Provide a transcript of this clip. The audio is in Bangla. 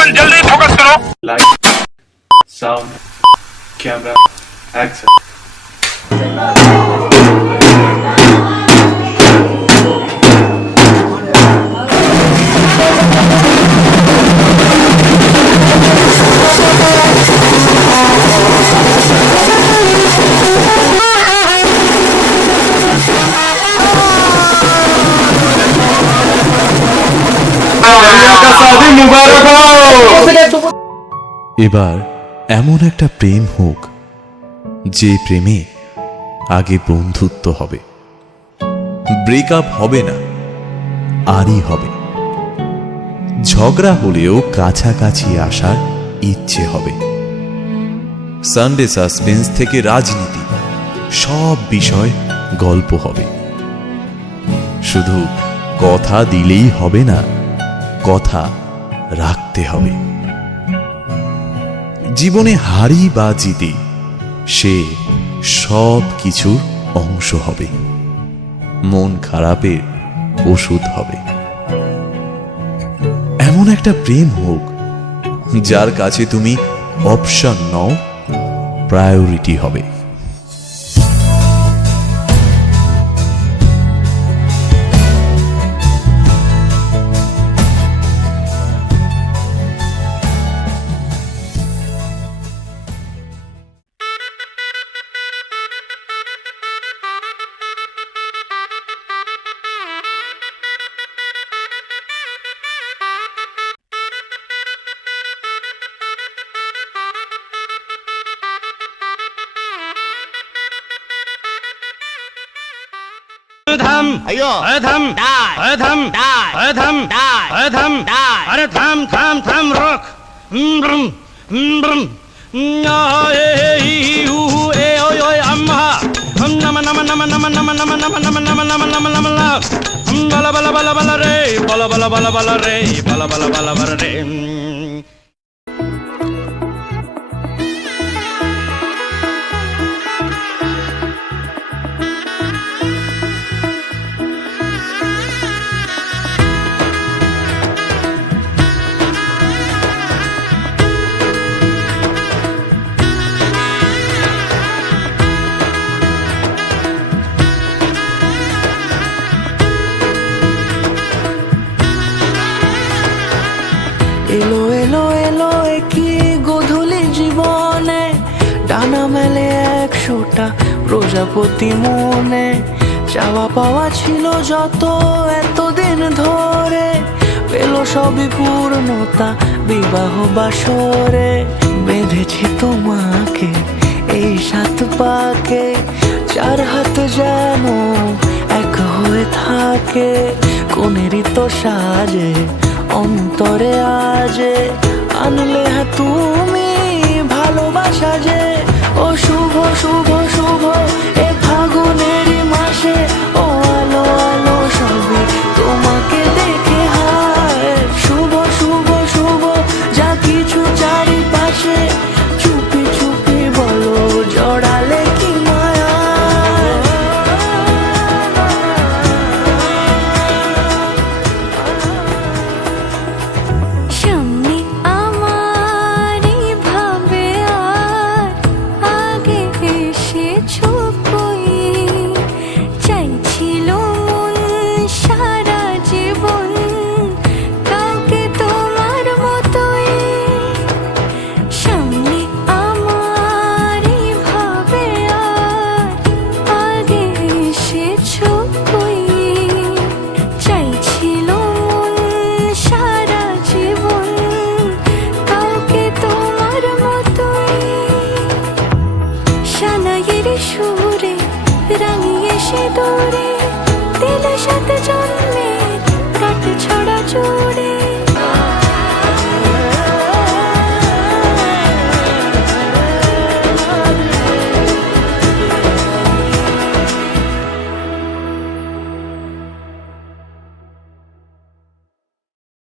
कैमरामैन जल्दी फोकस करो। Light sound camera action. এবার এমন একটা প্রেম হোক যে প্রেমে আগে বন্ধুত্ব হবে, ব্রেকআপ হবে না, আরই হবে। ঝগড়া হলেও কাছাকাছি আসার ইচ্ছে হবে। সানডে সাসপেন্স থেকে রাজনীতি, সব বিষয় গল্প হবে। শুধু কথা দিলেই হবে না, কথা রাখতে হবে। জীবনে হারি বা জিতে সে সব কিছুর অংশ হবে, মন খারাপের ওষুধ হবে। এমন একটা প্রেম হোক যার কাছে তুমি অপশন নও, প্রায়োরিটি হবে। थम अयो थम डाय थम डाय थम डाय थम डाय अरे थम थम थम रोक ब्रम ब्रम ए ओय अम्मा हम नम नम नम नम नम नम नम नम नम नम नम नम बला बला बला बला रे बला बला बला बला रे बला बला बला बला रे। এলো এলো এলো কি গোধূলি জীবনে, ডানা মেলে 100টা প্রজাপতি মনে। চাওয়া পাওয়া ছিল যত এতদিন ধরে, পেল সবই পূর্ণতা বিবাহ বাসরে। বেঁধেছি তোমাকে এই 7 পাকে, 4 হাত যেন এক হয়ে থাকে। কোনেরই তো সাজে অন্তরে আজে, আনলে হ্যাঁ তুমি ভালোবাসা যে। ও শুভ শুভ শুভ